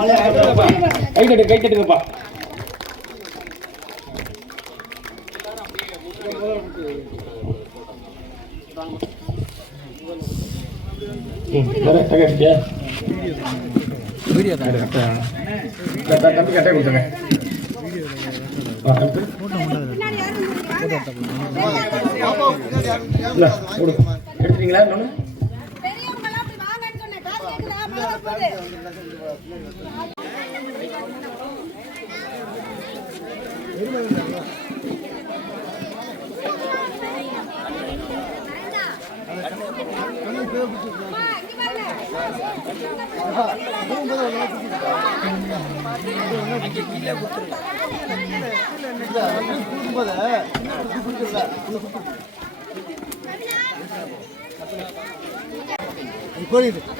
கை தட்டு கை தட்டுங்கப்பா ம், தம்பி கட்டாய கொடுத்துங்க எடுத்துட்டீங்களா இன்னொன்னு? பெரியவங்கெல்லாம்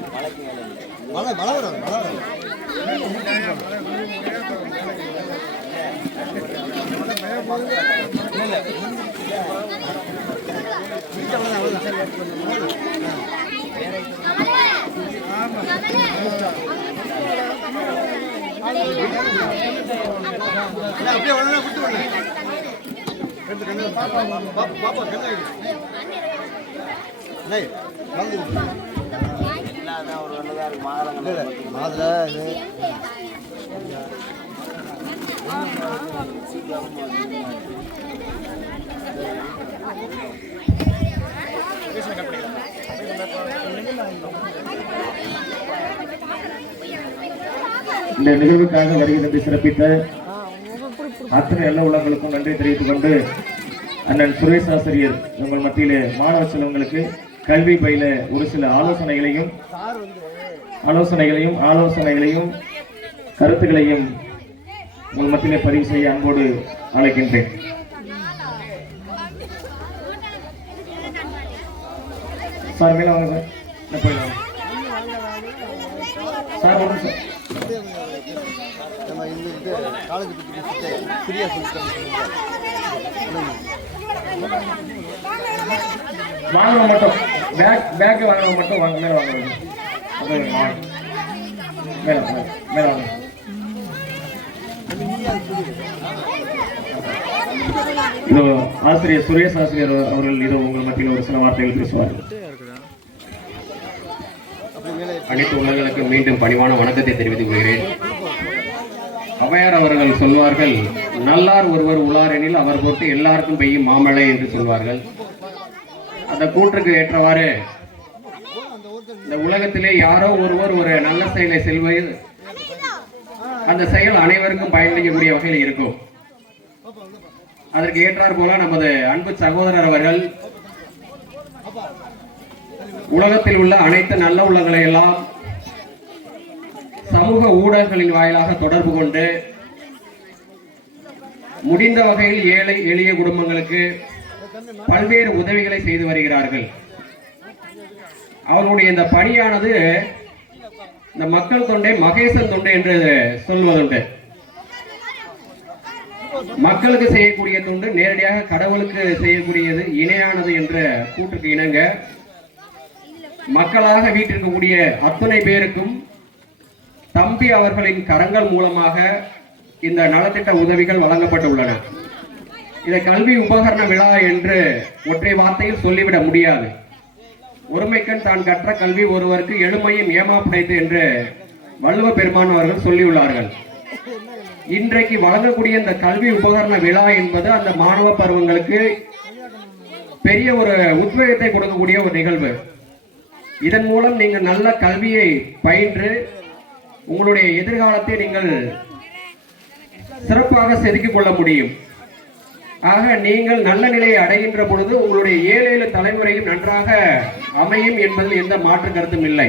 மழை மழை வரும் மழை இல்ல, அப்படியே ஒண்ணா விட்டு விடு. ரெண்டு கண்ணு பாப்பா பாப்பா பாப்பா மாதுளை இது இந்த நிகழ்வுக்காக வருகை தந்து சிறப்பித்த அத்தனை எல்லா உள்ளங்களுக்கும் நன்றி தெரிவித்துக் கொண்டு அண்ணன் சுரேஷ் ஆசிரியர் உங்கள் மத்தியிலே மாணவ செல்வங்களுக்கு கல்வி பயில ஒரு சில ஆலோசனைகளையும் ஆலோசனைகளையும் ஆலோசனைகளையும் கருத்துக்களையும் உங்கள் மத்தியிலே பதிவு செய்ய அன்போடு அழைக்கின்றேன். சார் மேல வாங்க சார். சார் வாங்க சார். மட்டும். பேக் பேக் வாங்க மட்டும். வாங்க மேலே வாங்க. இதோ ஆசிரியர் சுரேஷ் ஆசிரியர் அவர்கள் இதோ உங்கள் மத்தியில் ஒரு சில வார்த்தைகள் பேசுவார். அனைத்து உள்ளங்களுக்கு மீண்டும் பணிவான வணக்கத்தை தெரிவித்துக் கொள்கிறேன். அவையார் அவர்கள் சொல்வார்கள் நல்லார் ஒருவர் உள்ளாரெனில் அவர் பொறுத்து எல்லாருக்கும் பெய்யும் மாமழை என்று சொல்வார்கள். அந்த கூற்றுக்கு ஏற்றவாறு இந்த உலகத்திலே யாரோ ஒருவர் ஒரு நல்ல செயலை செல்வது அந்த செயல் அனைவருக்கும் பயனளிக்கக்கூடிய வகையில் இருக்கும். அதற்கு ஏற்றார் போல நமது அன்பு சகோதரர் அவர்கள் உலகத்தில் உள்ள அனைத்து நல்ல உள்ளங்களை எல்லாம் சமூக ஊடகங்களின் வாயிலாக தொடர்பு கொண்டு முடிந்த வகையில் ஏழை எளிய குடும்பங்களுக்கு பல்வேறு உதவிகளை செய்து வருகிறார்கள். அவர்களுடைய இந்த பணியானது இந்த மக்கள் தொண்டை மகேசன் தொண்டை என்று சொல்வதுண்டு. மக்களுக்கு செய்யக்கூடிய தொண்டு நேரடியாக கடவுளுக்கு செய்யக்கூடியது இணையானது என்ற கூற்றுக்கு இணங்க மக்களாக வீட்டிருக்கக்கூடிய அத்தனை பேருக்கும் தம்பி அவர்களின் கரங்கள் மூலமாக இந்த நலத்திட்ட உதவிகள் வழங்கப்பட்டுள்ளன. இதை கல்வி உபகரண விழா என்று ஒற்றை வார்த்தையில் சொல்லிவிட முடியாது. ஒருமைக்கண் தான் கற்ற கல்வி ஒருவருக்கு எழுமையும் ஏமாப்படைத்து என்று வள்ளுவ பெருமான் அவர்கள் சொல்லியுள்ளார்கள். இன்றைக்கு வழங்கக்கூடிய இந்த கல்வி உபகரண விழா என்பது அந்த மாணவ பருவங்களுக்கு பெரிய ஒரு உத்வேகத்தை கொடுக்கக்கூடிய ஒரு நிகழ்வு. இதன் மூலம் நீங்கள் நல்ல கல்வியை பயின்று உங்களுடைய எதிர்காலத்தை நீங்கள் சிறப்பாக செதுக்கிக் கொள்ள முடியும். ஆக நீங்கள் நல்ல நிலையை அடைகின்ற பொழுது உங்களுடைய ஏழு ஏழு தலைமுறையும் நன்றாக அமையும் என்பதில் எந்த மாற்று கருத்தும் இல்லை.